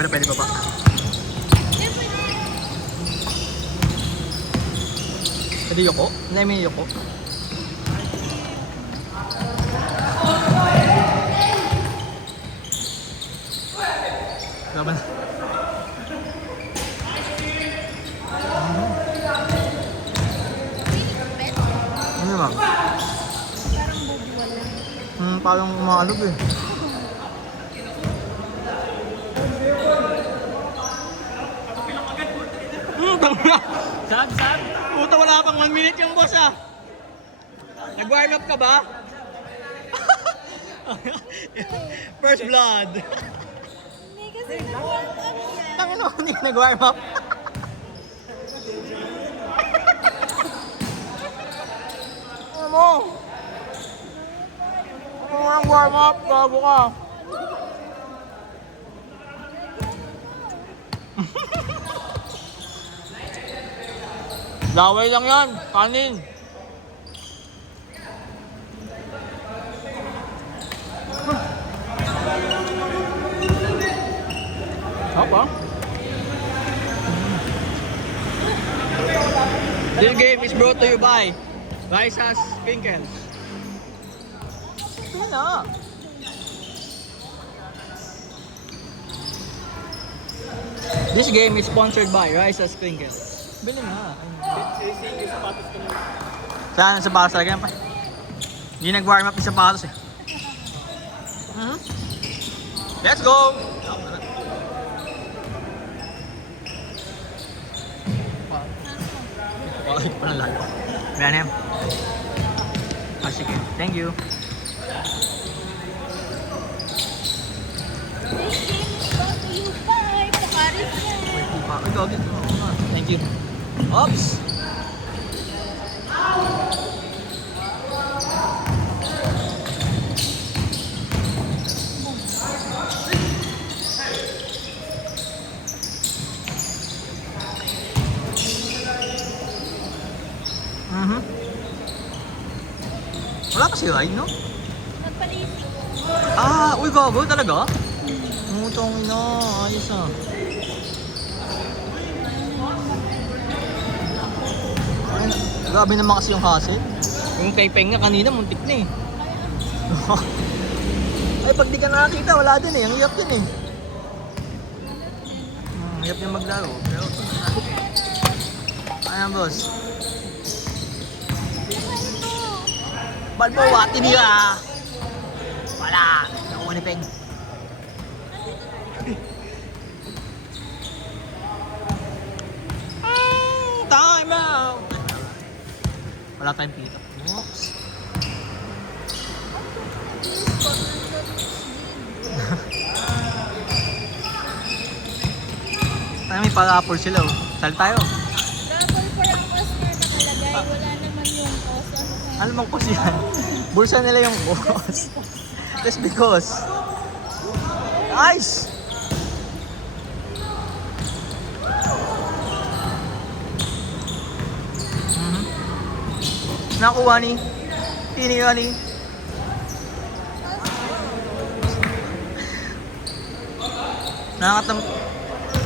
Pero pwede pa ba? Pwede yoko? Hindi, may yoko. Laban. Ano ba? Parang bubuwal lang. Parang umalog eh. Tama. Saan? Puta, wala pang 1 minute yung boss ah. Nag-warm up ka ba? First blood. Hindi kasi nag-warm up yan. Tangin mo, hindi ka nag-warm up. Ano mo? Ano mo nag-warm up? Gago ka. Laway lang yan, kanin. Apa? This game is brought to you by Rice's Pinkens. Ito na. This game is sponsored by Rice's Pinkens. Bili na. Saan ang sapatos talaga yan pa? Hindi nag-warm up yung sapatos eh. Let's go! Bakit pa ng layo? Ayan yan. Ah, sige. Thank you. May pupa. Ay, gagit. Thank you. Oops! Wala pa si Ryan, no? Nagpalisip. Ah, uy, gago talaga? Utong ina, ayos ah. Ay, grabe naman kasi yung hassle. Yung kay Peng nga kanina, muntik na eh. Ay, pag di ka nakakita, wala din eh. Ang hirap din eh. Ang hirap niya maglaro. Pero, ayan boss. Balboa, tinira! Wala! Nakuha ni Peng. Time out! Wala tayong pita. Oops! Ay, may pag-apple sila oh. Sali tayo. Double for ang customer nakalagay. Wala naman yung cost. Ano mang cost yan? Bulsa nila yung cost. Just because. Nice! Nakuha ni. Tinira ni.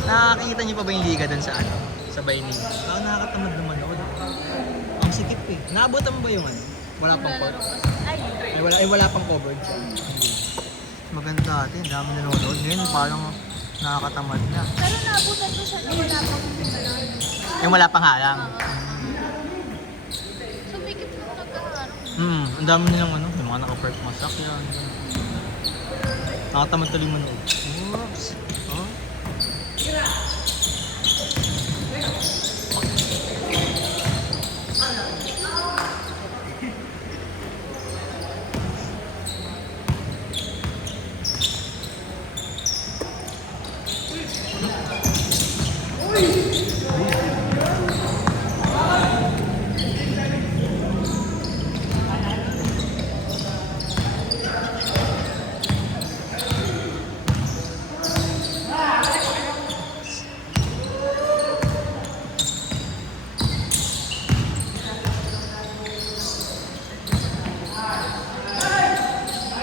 Nakakita niyo pa ba yung liga dun sa ano? Sa Bayni? Nakakatamad naman ako. Ang sikip eh. Naabutan mo ba yung ano? Wala pang court? Wala pang covered. Maganda ate, ang dami nanonood. Ngayon parang nakakatamad na. Pero naabutan ko siya na wala pang halang. Yung wala pang halang. Sumikip na nagkaharap. Ang dami nilang ano, yung mga naka-perk masak yan. Nakatamad tuloy manood. Oops. Oh.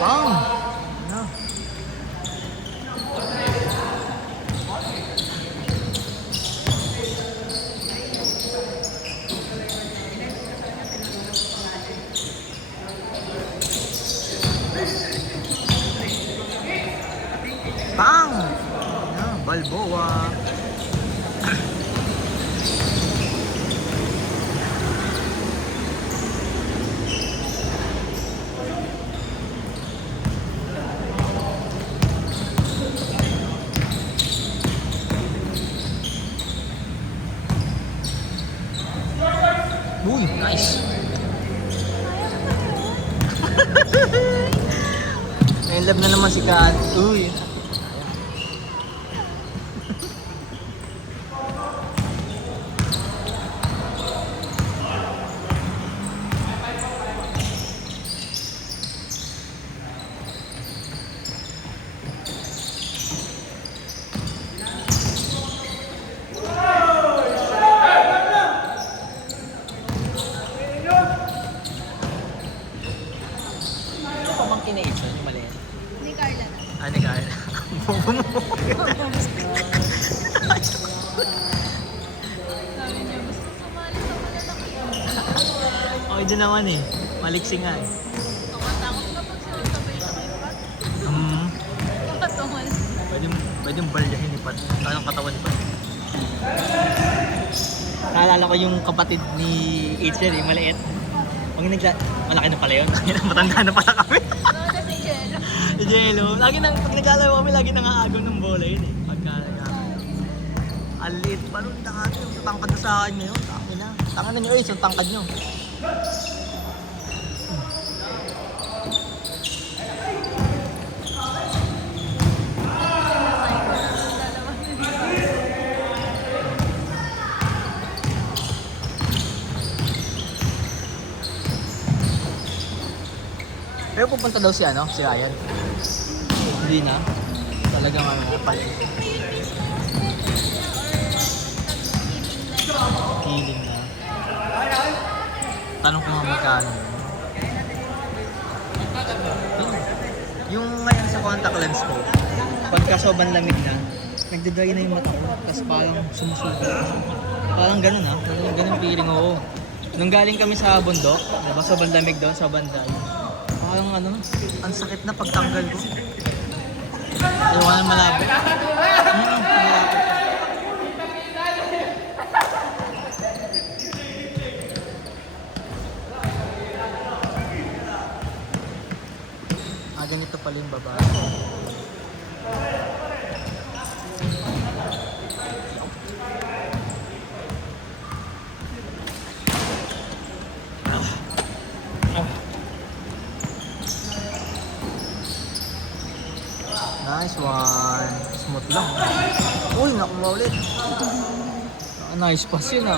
Bang! Ano? Balboa. Uy, nice. May love na naman si Kat. Uy. Ano pa bang kinaitso? Yung mali. Ni Carla na. Ano ka? Bobo mo. Sabi niya, gusto sumali sa malalaki. Okay din naman eh. Maliksi nga eh. Nakatakot kapag sinasabay na kayo pa. Kapatungan. Pwedeng balyahin ni Pat. Anong katawan ni Pat? Naalala ko yung kapatid ni Itzel eh, maliit. Malaki na pala yun. Matanda na pala kami. Ano na si Jello? Si Jello. Pag naglalaro kami, lagi nangaagaw ng bola yun eh. Pagka ang liit pa nun dati. Yung tangkad na sa akin ngayon. Tangan na nyo eh, yung tangkad nyo. Pero pupunta daw si si Ryan. Hindi na. Talagang pala. Kiling na. Tanong ko nga magkano. Yung ngayon sa contact lens ko, pagka sobrang lamig na, nagdadry na yung mata ko, tapos parang sumusugat. Parang ganun parang ganun feeling oo. Nung galing kami sa bundok, diba sobrang lamig doon sa banda. Parang ang sakit na pagtanggal ko. Ayaw na malabo. Malabo. Ganito pala yung babae. Nice one. Smooth lang. Uy, nakuha ulit. Nice pass yun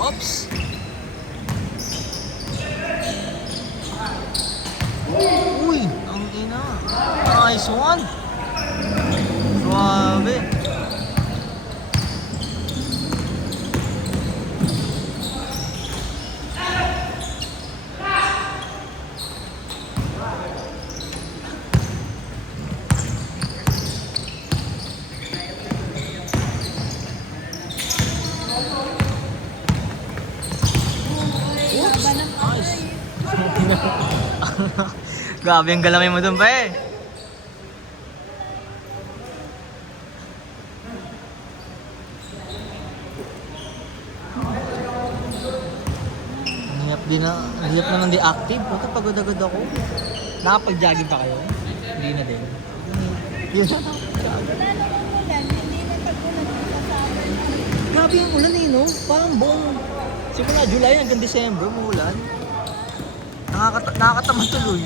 Oops! Uy! Ang ina! Nice one! Suabe! Nice! Grabe ang galamay mo dun pa eh! Ang hirap naman di active. Puta, pagod-agod ako. Nakapag-jogging pa kayo? Hindi na din. Yun. Wala namang ulan, hindi na tag-ulan kasama. Grabe yung ulan eh, no? Parang buong simula July hanggang December, umuulan. Nakakatamad tuloy.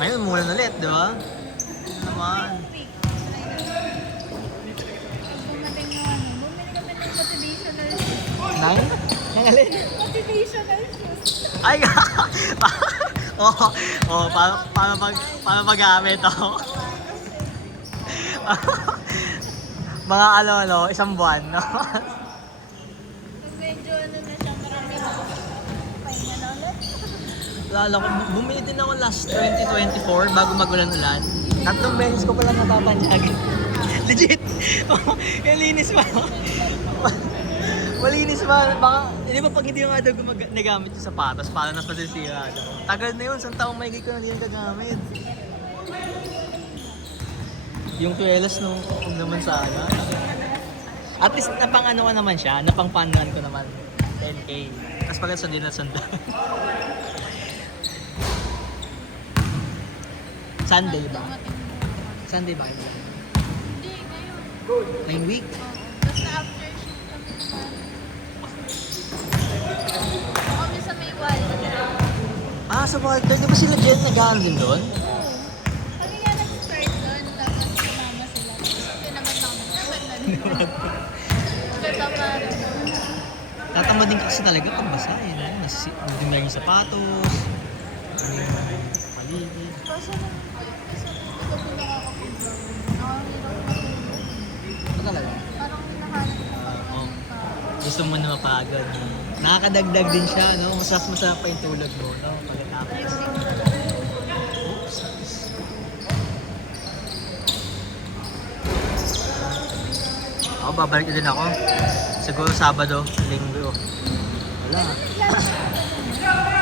Ngayon, umuulan ulit, di ba? Ano naman? Dumating na bumili kami ng motivational shoes. Nine? Nangalin? Motivational shoes. Ay, para magamit ako. Mga isang buwan, no? Pag medyo ano na siya, marami na pahinga na ulit. Lalo ko, bumili din ako last 2024 bago magulan-ulan. Tatlong beses ko pala napapanyagan. Legit! Yung linis pa. Malinis pa. Baka, hindi ba pag hindi nga daw nagamit yung sapatos, parang nas masisira. Tagal na yun, isang taong maigay ko na hindi yung gagamit. Yung tuwelas nung naman sa ano. At least napang ano ko naman siya, napang panuan ko naman. 10K. Tapos pagkat sundin na sundin. Sunday ba? Sunday ba? Hindi, ngayon. Ngayong week? Basta after shoot kami naman. Kami sa may Walter. Ah, sa Walter. Di ba sila Jen nag-aan din doon? Kami nga nag-start doon, tapos sumama sila. Tapos naman namin, naman na din. Katama rin. Tatama din kasi talaga pag basa. Hindi na yung sapatos. Paligid. Kaso nung isa hindi kami nakakapagod. Nakahirap matulog. Ano talaga? Parang hinahanap ko pa Oo. ng tao. Gusto mo na mapagod. Nakakadagdag din siya, no? Masarap pa yung tulog mo, no? Pagkatapos. Oops, nice. Ako, babalik na din ako. Siguro Sabado, Linggo. Wala.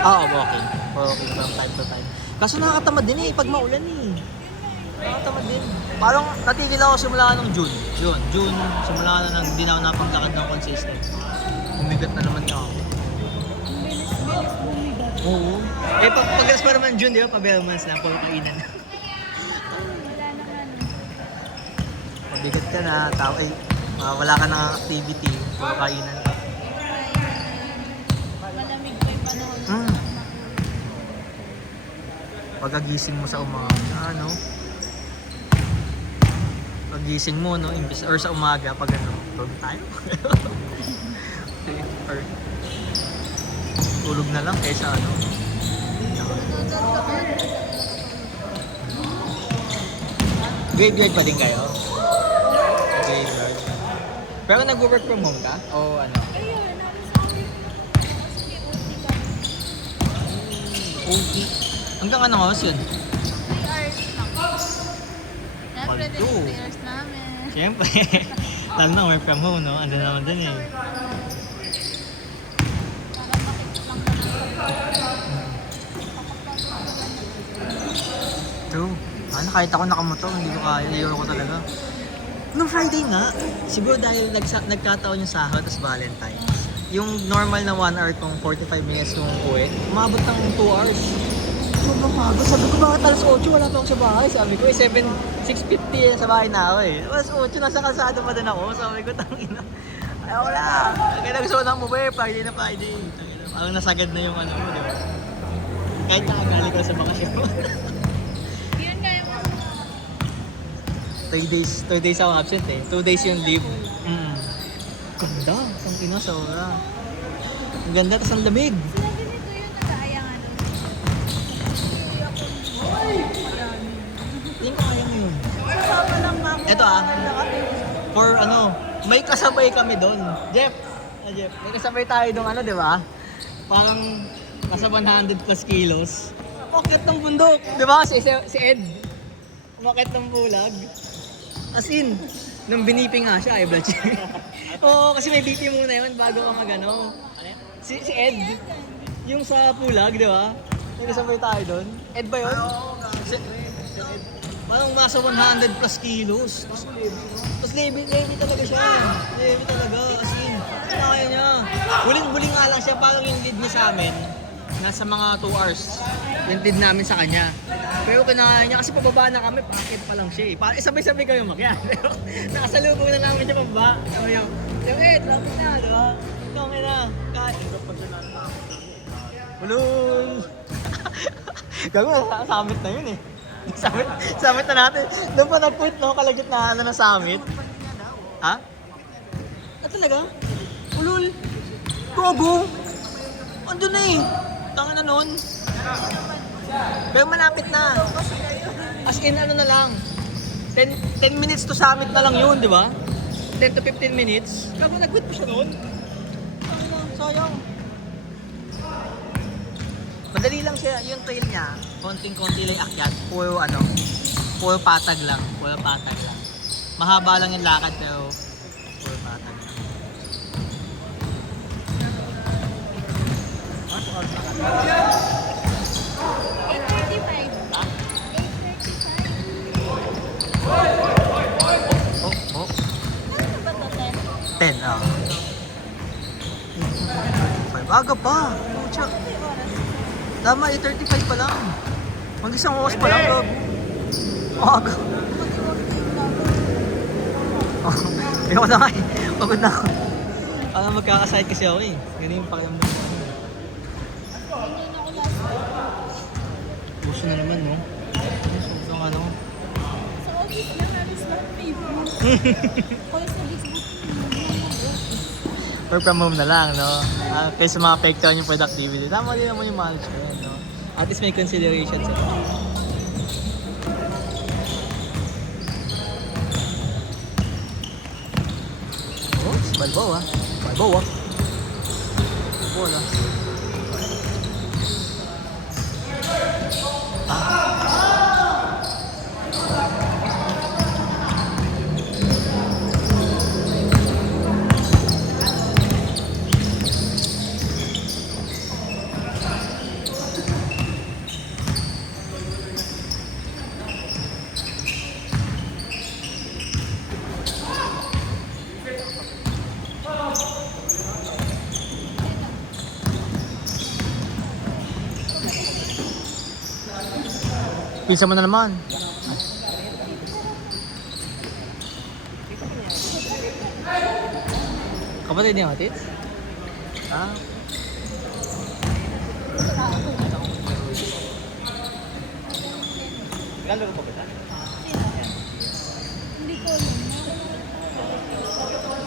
Oo, walking. Walking from time to time. Kaso nakakatamad din pag maulan Nakakatamad din. Parang natigil ako simula nung June. June, simula na hindi na ako napaglakad ng consistent. Bumigat na naman ako. Bilis bumigat. Oo. Pag-gas pa naman June, di ba? Pa-Bellmans na, puro kainan. Wala naman. Pabigat ka na, wala ka ng activity, puro kainan ka. Malamig pa yung panahon. Hmm. Pagkagising mo sa umaga, paggising mo, no, imbis, or sa umaga, pag tulog tayo. Or tulog na lang kaysa Graveyard pa din kayo? Graveyard. Pero nag-work from home ka? O ano? Ayun, namin sa amin. Kasi may OT kami. OT? Hanggang anong oras yun? 3 hours lang. Siyempre, Paldo. 3 hours namin. Siyempre. Lalo na work from home, no? Ando naman dun Basta work from home. Para makikita lang True. Kahit ako nakamotor, hindi ko kaya. Iyon ko talaga. Nung Friday nga, siguro dahil nagkataon yung sahod tapos Valentine's. Yung normal na 1 hour kung 45 minutes nung uwi, umabot ng 2 hours. Sobrang pagod. Sabi ko, bakit alas 8 wala pa ako sa bahay? Sabi ko, 6:50 sa bahay na ako Alas 8, nasa kalsada pa din ako. Sabi ko, tangina. Ay, wala. Kaya gusto ko lang mo ba Friday na Friday. Tangina. Parang nasagad na yung mo, di ba? Kahit nakagaling ko sa bakasyon. Yun nga yung 2 days ako absent 2 days yung leave. Ganda. Ang ina sa ora. Ang ganda, tas ang lamig. sinabi nito yung nag-aayangan. Hindi ako marami. Tingin ko kaya mo yun. Kasama lang ako. Eto for may kasabay kami doon. Jeff, may kasabay tayo doon di ba? Parang nasa 100 plus kilos. Umakyat ng bundok, di ba? Si Ed. Umakyat ng bulag. As in, nung biniping nga siya, blood check. Oo, kasi may BP muna yun bago ka magano. Si Ed, yung sa pulag, di ba? May kasabay tayo doon. Ed ba yun? Si Ed. Parang nasa 100 plus kilos. Tapos heavy talaga siya. Heavy talaga, as in. Kaya niya. Buling nga lang siya, parang yung lead niya sa amin. Nasa mga 2 hours. Yung lead namin sa kanya. Pero kinaya niya kasi pababa na kami, pakit pa lang siya sabay-sabay kayo makyat. Nakasalubong na namin siya pababa. Sabi niya, traffic na, di ba? Tangin na. Kahit. Ulul! Gagawin, summit na yun Summit na natin. Doon pa na-put, kalagitnaan na ng summit. Ha? Talaga? Ulul! Gogo! Andun na Tangin na nun. Pero malapit na. As in, na lang. 10 minutes to summit na lang yun, di ba? 10 to 15 minutes. Gago, nag-quit pa siya noon. Sayang. Madali lang siya, yung trail niya, konting-konti lang akyat, puro patag lang, Mahaba lang yung lakad pero puro patag lang. 8:35. Ha? 8:35. Oh. Ano ba to, 10? 10, ah. 5. Aga pa. Pucha. Tama, 8:35 pa lang. Mag-isang oras pa lang, gago. Aga. Ayoko na nga eh. Pagod na ako. Alam, magkakasahit kasi ako eh. Ganun yung pakiramdam ko. Hindi na ako last week. Gusto na naman, no? Sobrang ano. Sa office na, halos not favorite. Kaya sa Facebook, Work from home na lang, no? Kaysa ma-apektuhan yung productivity. Tama din naman yung management, no? At least may consideration sila. Oh, si Balbo, ah. Balbo, ah. Bola. Pinsa mo na naman. Kapatid niya, Matit? Ah. Lalaro pa ba ito? hindi ko alam.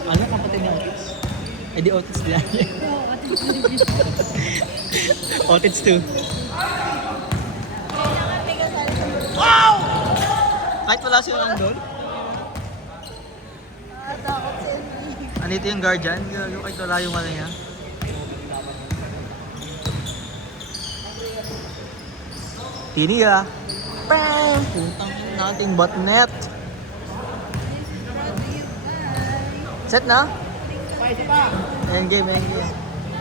Ano kapatid niya, Otis? Eh di Otis din. Oo, at least Otis 2. kailangan may kasali sa grupo. Wow! Kahit wala silang doon? Nakatakot sa NBA. Andito yung guardian. Gago, kahit wala yung ano niya. Tini ah. Bang! Puntang nating botnet. Set na? End game.